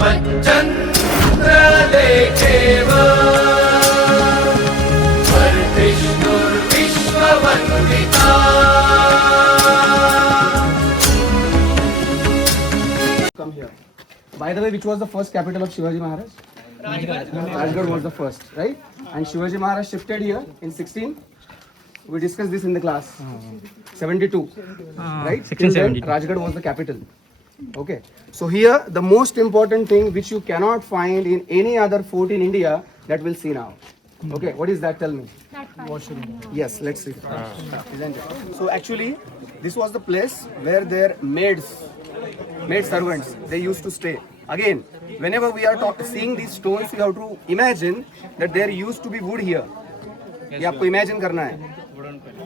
परिपच्चन्द्रलेखेव वर्धिष्णुर्विश्ववन्दिता. Come here. By the way, which was the first capital of Shivaji Maharaj? Rajgarh was the first, right? And Shivaji Maharaj shifted here in 16. We discussed this in the class. 72, right? Till then, Rajgarh was the capital. Okay. So here, the most important thing which you cannot find in any other fort in India, that we'll see now. Okay. What is that? Tell me. Washroom. Yes. Let's see. Isn't it? So actually, this was the place where their maid servants, they used to stay. Again, whenever we are seeing these stones, you have to imagine that there used to be wood here. ये आपको imagine करना है,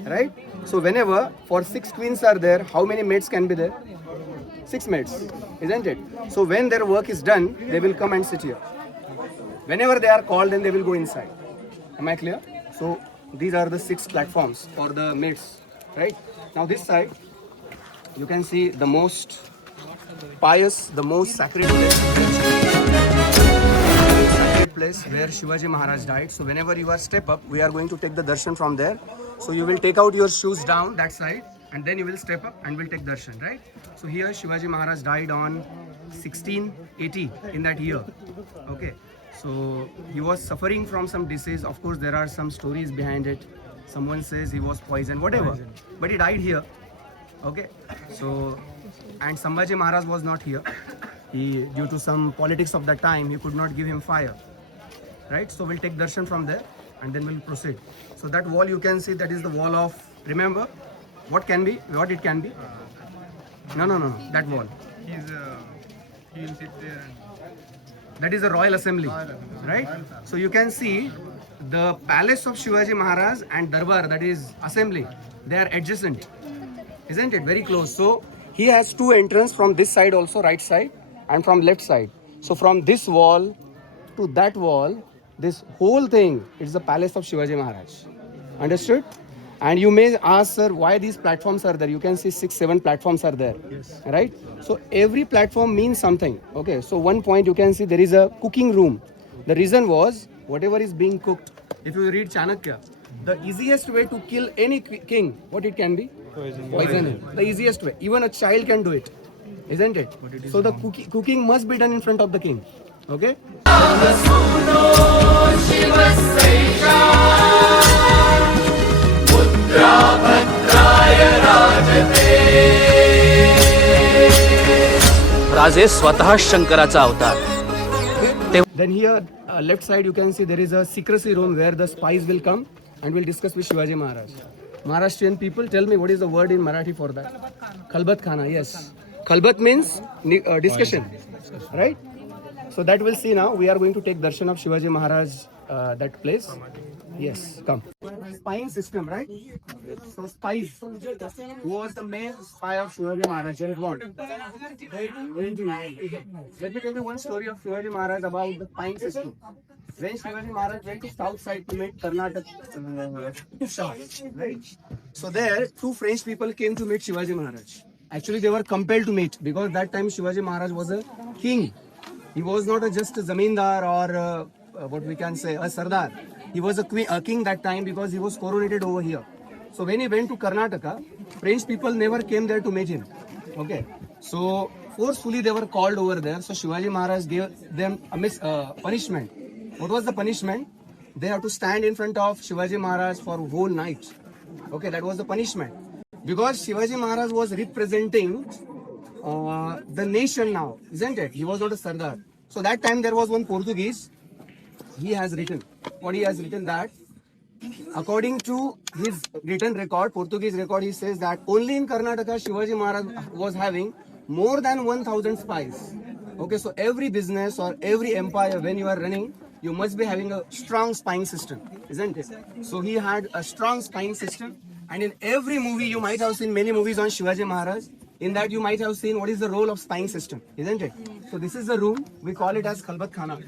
right? So whenever for 6 queens are there, how many maids can be there? 6 maids, isn't it? So when their work is done, they will come and sit here. Whenever they are called, then they will go inside. Am I clear? So these are the 6 platforms for the maids, right? Now this side, you can see the most pious, the most sacred place where Shivaji Maharaj died. So whenever you are step up, we are going to take the darshan from there. So you will take out your shoes down that side, and then you will step up and we'll take darshan, right? So here Shivaji Maharaj died on 1680 in that year. Okay. So he was suffering from some disease. Of course, there are some stories behind it. Someone says he was poisoned, whatever. But he died here. Okay. So, and Sambhaji Maharaj was not here. He, due to some politics of that time, he could not give him fire. Right? So we'll take darshan from there and then we'll proceed. So that wall you can see, that is the wall of, remember, what can be, what it can be? No, that wall. He will sit there. That is the Royal Assembly, right? So you can see the palace of Shivaji Maharaj and Darbar, that is assembly, they are adjacent, isn't it? Very close. So he has 2 entrances from this side also, right side, and from left side. So from this wall to that wall, this whole thing is the palace of Shivaji Maharaj. Understood? And you may ask, sir, why these platforms are there? You can see 6, 7 platforms are there, yes. Right? So every platform means something. Okay, so one point you can see there is a cooking room. The reason was, whatever is being cooked, if you read Chanakya, the easiest way to kill any king, what it can be? Poison. The easiest way. Even a child can do it, isn't it? So the cooking must be done in front of the king. Okay? राजे स्वतः शंकराचा अवतार. Then here left side you can see there is a secrecy room where the spies will come and will discuss with Shivaji Maharaj. Maharashtrian people, tell me what is the word in Marathi for that? Khalbat Khana, yes. Khalbat means discussion, right? So that we'll see now. We are going to take darshan of Shivaji Maharaj, that place. Yes, come. Spying system, right? So spies. Who was the main spy of Shivaji Maharaj? James Bond. Let me tell you one story of Shivaji Maharaj about the spying system. When Shivaji Maharaj went to south side to meet Karnataka, right? So there, 2 French people came to meet Shivaji Maharaj. Actually, they were compelled to meet because that time Shivaji Maharaj was a king. He was not just a zamindar or what we can say, a sardar. He was a king that time because he was coronated over here. So when he went to Karnataka, French people never came there to meet him. Okay. So forcefully they were called over there. So Shivaji Maharaj gave them a punishment. What was the punishment? They have to stand in front of Shivaji Maharaj for a whole night. Okay, that was the punishment. Because Shivaji Maharaj was representing the nation now, isn't it? He was not a sardar. So that time there was one Portuguese. He has written, what he has written that, according to his written record, Portuguese record, he says that only in Karnataka, Shivaji Maharaj was having more than 1,000 spies. Okay, so every business or every empire, when you are running, you must be having a strong spying system, isn't it? So he had a strong spying system. And in every movie, you might have seen many movies on Shivaji Maharaj. In that, you might have seen what is the role of spying system, isn't it? So this is the room. We call it as Khalbat Khana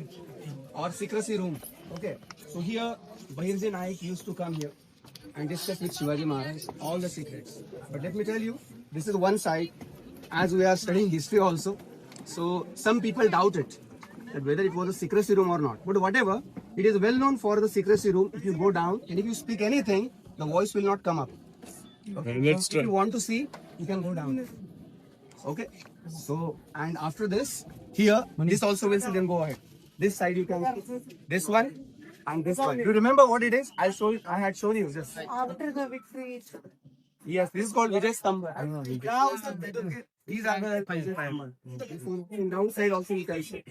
or secrecy room. Okay. So here, Bahirji Naik used to come here and discuss with Shivaji Maharaj all the secrets. But let me tell you, this is one side. As we are studying history also, so some people doubt it. that whether it was a secrecy room or not. But whatever, it is well known for the secrecy room. If you go down and if you speak anything, the voice will not come up. Okay. So if you want to see, you can go down. Okay. So, and after this, here, this also will see, then go ahead. This side you can see. This one and this one. You remember what it is? I had shown you just. After the victory. Yes, this is called Vijay Stambha. These are the Vijay. In downside also you can see.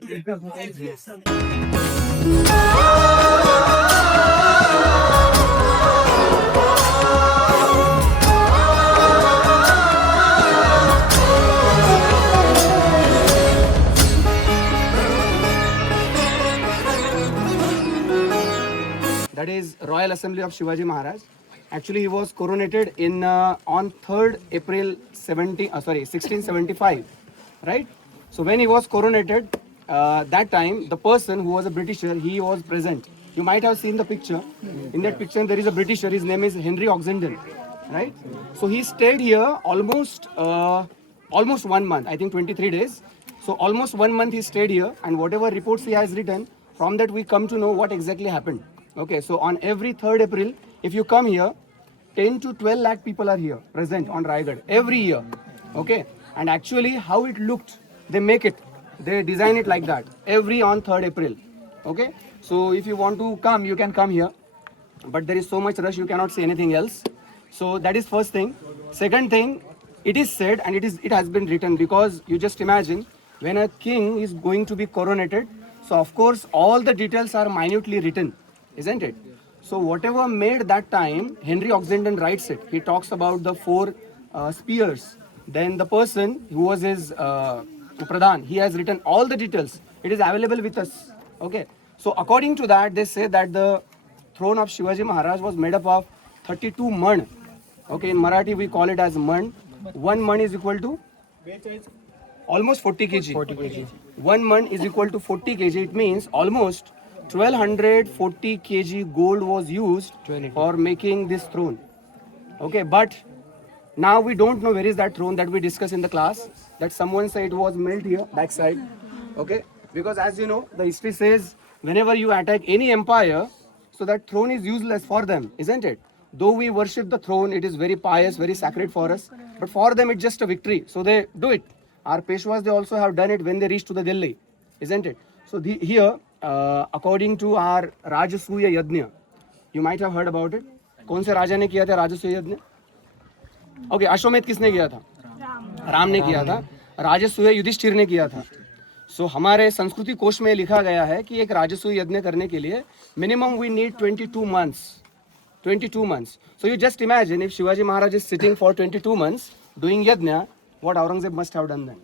Yes. That is Royal Assembly of Shivaji Maharaj. Actually, he was coronated in on 3rd April 1675, right? So when he was coronated, that time the person who was a Britisher, he was present. You might have seen the picture. In that picture, there is a Britisher. His name is Henry Oxenden, right? So he stayed here almost 1 month. I think 23 days. So almost 1 month he stayed here, and whatever reports he has written, from that we come to know what exactly happened. Okay, so on every 3rd April, if you come here, 10 to 12 lakh people are here present on Raigad every year. Okay, and actually how it looked, they make it, they design it like that every on 3rd April. Okay, so if you want to come, you can come here, but there is so much rush, you cannot see anything else. So that is first thing. Second thing, it is said and it has been written, because you just imagine when a king is going to be coronated, so of course all the details are minutely written, isn't it? So whatever made that time, Henry Oxenden writes it. He talks about the 4 spears. Then the person who was his Pradhan, he has written all the details. It is available with us. Okay. So according to that, they say that the throne of Shivaji Maharaj was made up of 32 man. Okay, in Marathi we call it as man. 1 man is equal to almost 40 kg. 40 kg. 1 man is equal to 40 kg. It means almost 1240 kg gold was used for making this throne. Okay, but now we don't know where is that throne that we discussed in the class. That someone said it was made here, backside. Okay, because as you know, the history says whenever you attack any empire, so that throne is useless for them, isn't it? Though we worship the throne, it is very pious, very sacred for us. But for them, it's just a victory. So they do it. Our Peshwas, they also have done it when they reached to the Delhi, isn't it? So here, according to our Rajasuya Yajna, you might have heard about it. कौन से राजा ने किया था राजसूय यज्ञ? Okay, अश्वमेध किसने किया था? राम ने किया था. राजसूय युधिष्ठिर ने किया था. So हमारे संस्कृति कोश में लिखा गया है कि एक राजसूय यज्ञ करने के लिए minimum we need 22 months. 22 months. So you just imagine if Shivaji Maharaj is sitting for 22 months doing yajna, what Aurangzeb must have done then,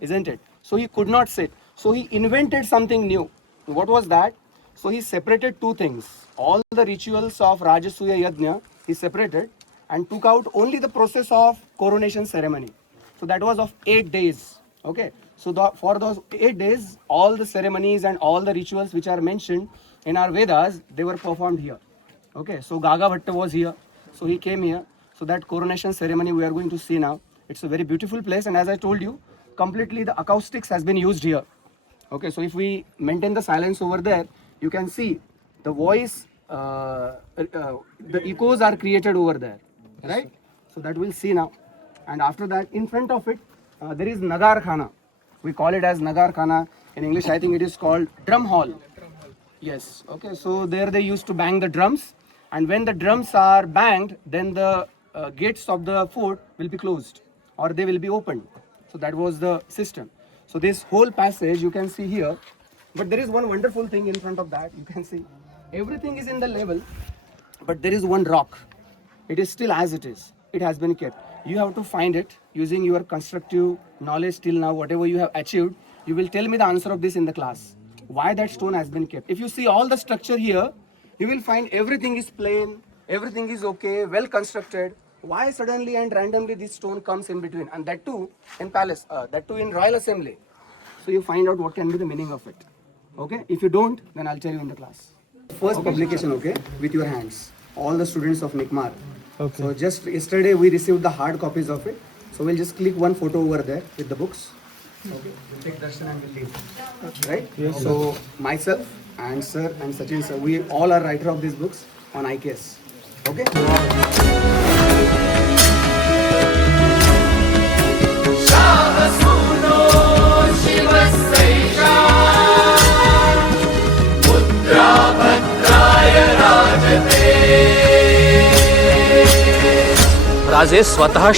isn't it? So he could not sit. So he invented something new. What was that? So he separated 2 things. All the rituals of Rajasuya Yajna he separated and took out only the process of coronation ceremony. So that was of 8 days. Okay. So for those 8 days, all the ceremonies and all the rituals which are mentioned in our Vedas, they were performed here. Okay. So Gaga Bhatta was here. So he came here. So that coronation ceremony we are going to see now. It's a very beautiful place, and as I told you, completely the acoustics has been used here. Okay, so if we maintain the silence over there, you can see the voice, the echoes are created over there, right? So that we'll see now. And after that, in front of it, there is Nagar Khana. We call it as Nagar Khana. In English, I think it is called Drum Hall. Yes, okay, so there they used to bang the drums. And when the drums are banged, then the gates of the fort will be closed or they will be opened. So that was the system. So this whole passage you can see here, but there is one wonderful thing in front of that. You can see everything is in the level, but there is one rock. It is still as it is. It has been kept. You have to find it using your constructive knowledge till now, whatever you have achieved. You will tell me the answer of this in the class. Why that stone has been kept. If you see all the structure here, you will find everything is plain, everything is okay, well constructed. Why suddenly and randomly this stone comes in between, and that too in palace, that too in Royal Assembly. So you find out what can be the meaning of it. Okay, if you don't, then I'll tell you in the class. First publication, okay, with your hands, all the students of Mikmar. Okay. So just yesterday we received the hard copies of it. So we'll just click one photo over there with the books. Okay, we'll take darshan and we'll leave. Right? Yes, so myself and sir and Sachin sir, we all are writer of these books on IKS. Okay? Shah सुनो शिव सैषा मुद्रा भद्राय राजते राजे स्वतः